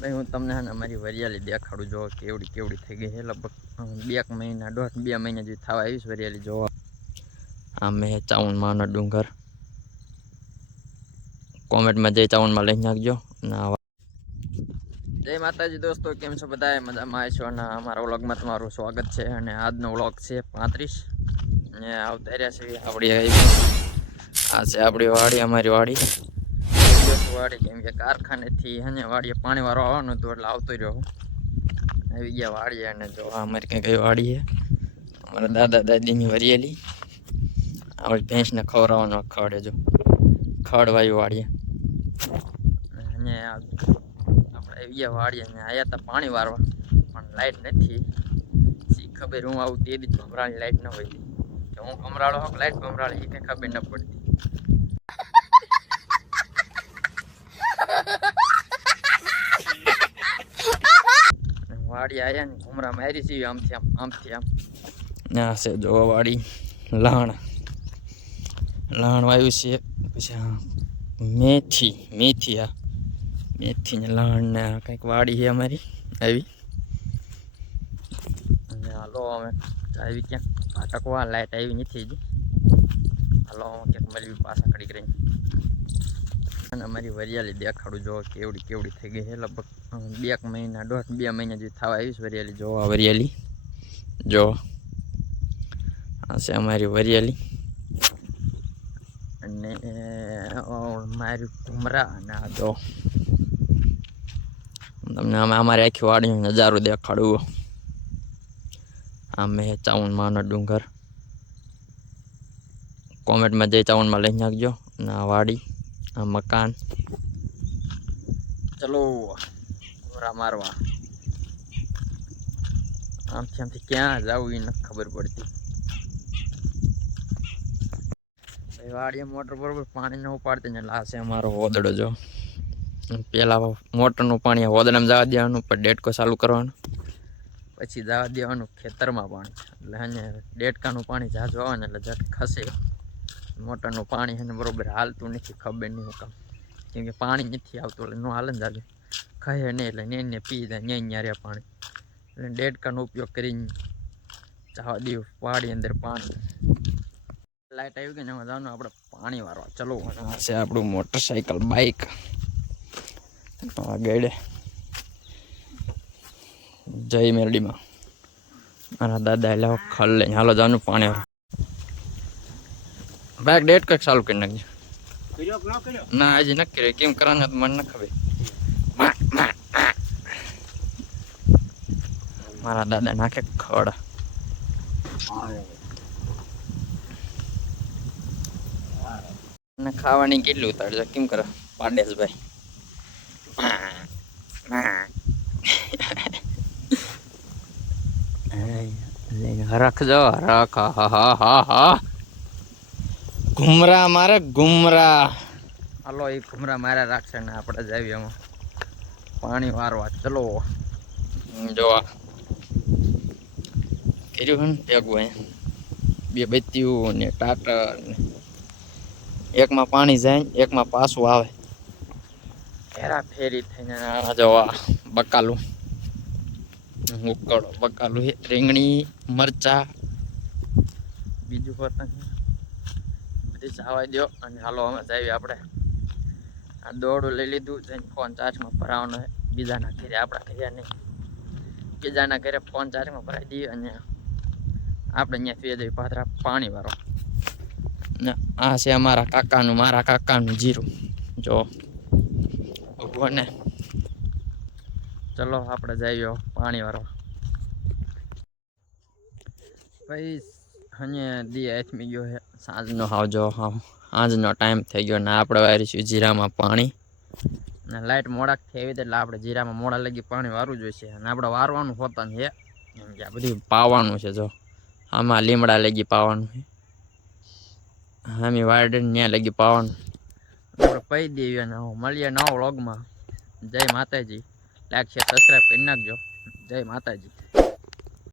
ભાઈ હું તમને હે ને અમારી વરિયાળી દેખાડું જો કેવડી કેવડી થઈ ગઈ છે. લગભગ 2 મહિના 2 મહિના જેવી થવા આવીશ વરિયાળી જોવા. આ મેં ચાવણમાંનો ડુંગર કોમેન્ટમાં જઈ ચાવણમાં લઈ નાખજો. જય માતાજી દોસ્તો, કેમ છો બધા? મજામાં છો ને? અમારા વ્લોગમાં તમારું સ્વાગત છે. અને આજનો વ્લોગ છે 35 ને આવતા રહ્યા છે આપણી આ છે આપણી વાડી, અમારી વાડી વાડી. કેમ કે કારખાનેથી હે વાડીએ પાણી વાળો આવવાનું હતું એટલે આવતો રહ્યો આવી ગયા વાડીએ. અને જો અમારી કંઈ કઈ વાડી છે અમારા દાદા દાદીની વરિયાળી. આપણી ભેંસને ખવડાવવાનો ખડ જો ખડવાયું વાડીએ અને આપણે આવી ગયા વાડીએ અને આવ્યા હતા પાણી વારવા, પણ લાઈટ નથી. શી ખબર હું આવું તે દી ભમરાની લાઈટ ન હોય કે હું ભમરાળો હોક લાઈટ ભમરાળી એ કંઈ ખબર ન પડતી. વાડી આવ્યા ને ઘુમરા મારી છે આમથી આમ ના છે જો વાડી લહણ વાવ્યું છે. પછી મેથી ને લહણ ને કંઈક વાડી છે અમારી આવી. અને હાલો અમે આવી ક્યાંક ભાટકવા, લાઈટ આવી નથી હજી. હાલો ક્યાંક મળવી પાછા કડી કરીને. અને અમારી વરિયાળી દેખાડું જો કેવડી કેવડી થઈ ગઈ છે. લગભગ 2 મહિના 2 મહિના જેવી થવા આવીશ વરિયાળી જોવા. વરિયાળી જો આ છે અમારી વરિયાળી. અને મારી ઘુમરા અને આ જો તમને અમે અમારી આખી વાડીનો નજારો દેખાડું. આ મેં ચાવણમાંનો ડુંગર કોમેન્ટમાં જઈ ચાવણમાં લઈ નાખજો. અને આ વાડી, આ મકાન. ચલો ઘોરા મારવા. આમથી ક્યાં જવું એ નથી ખબર પડતી. વાડીએ મોટર બરોબર પાણી ન ઉપાડતી ને એટલે આ છે અમારો હોદડો જો. પેલા મોટરનું પાણી હોદડામાં જવા દેવાનું, પણ ડેટકો ચાલુ કરવાનું, પછી જવા દેવાનું ખેતરમાં પાણી. એટલે અહીંયા ડેટકાનું પાણી ઝાઝું આવે ને એટલે જટ ખસે. મોટરનું પાણી છે ને બરોબર હાલતું નથી, ખબર નહીં હું કામ. કેમ કે પાણી નથી આવતું એટલે ન હાલે ને જાજુ ખસે નહીં. એટલે ને પી જાય ન્યા રહ્યા પાણી. એટલે ડેટકાનો ઉપયોગ કરીને જવા દેવું વાડી અંદર પાણી. લાઈટ આવી ગઈ ને એમાં જવાનું આપણે પાણી વારવા. ચલો આ છે આપણું મોટરસાઇકલ બાઈક ગેડે જય મેરડીમાં. મારા દાદા એટલે ખલ લઈને હાલો જવાનું પાણી વારવા. બાઈક ડેટ કંઈક ચાલુ કરી નાખજો. ના હજી નક્કી કર્યો, કેમ કરવાનું તો મને ન ખબર. મારા દાદા નાખે ખડ. ખાવાની કેટલી ઉતારજો, કેમ કરે પાડેશભાઈ? રાખજો રાખ. હા ઘુમરા મારે ઘુમરા. હાલો એ ઘુમરા મારે રાખશે ને આપણે જાવી એમાં પાણી વારવા. ચલો જોવા કર્યું ને ભેગું અહીંયા 2 બત્તીઓ ને ટાટર ને એકમાં પાણી જાય એકમાં પાછું આવે. ફેરા ફેરી થઈને જોવા બકાલું ઉકળો બકાલું રીંગણી મરચા બીજું પતંગ બધી જવા દો. અને હાલો અમે જઈએ આપણે આ દોડું લઈ લીધું જઈને ફોન ચાર્જમાં ભરાવાનો છે. બીજાના ઘરે, આપણા ઘરે નહીં, બીજાના ઘરે ફોન ચાર્જમાં ભરાઈ દઈએ અને આપણે અહીંયા પીએ જઈએ પાથરા પાણી વાળો. ને આ છે મારા કાકાનું જીરું જો ઉભું ને. ચલો આપણે જઈએ પાણી વાળવા. ભાઈ અહીંયા દી આથમી ગયો છે સાંજનો. આવજો સાંજનો ટાઈમ થઈ ગયો ને આપણે વારીશું જીરામાં પાણી. ને લાઈટ મોડાકથી આવી એટલે આપણે જીરામાં મોડા લગી પાણી વારવું જોઈશે. અને આપણે વારવાનું હોતા ને આ બધી પાવાનું છે જો. આમાં લીમડા લગી પાવાનું છે, આમી વાડ ત્યાં લગી પાવાનું. આપણે પહી દેવી. અને મળીએ નવા વ્લોગમાં. જય માતાજી. લાઈક શેર સબસ્ક્રાઈબ કરી નાખજો. જય માતાજી.